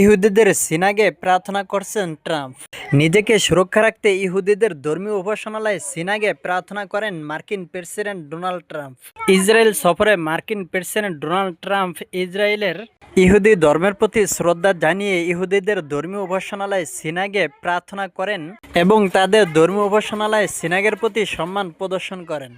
ইহুদিদের সিনাগে প্রার্থনা করছেন ট্রাম্প। নিজেকে সুরক্ষা রাখতে ইহুদিদের ধর্মীয় উপাসনালয়ে সিনাগে প্রার্থনা করেন মার্কিন প্রেসিডেন্ট ডোনাল্ড ট্রাম্প। ইসরায়েল সফরে মার্কিন প্রেসিডেন্ট ডোনাল্ড ট্রাম্প ইসরায়েলের ইহুদি ধর্মের প্রতি শ্রদ্ধা জানিয়ে ইহুদিদের ধর্মীয় উপাসনালয়ে সিনাগে প্রার্থনা করেন এবং তাদের ধর্মীয় উপাসনালয়ে সিনাগের প্রতি সম্মান প্রদর্শন করেন।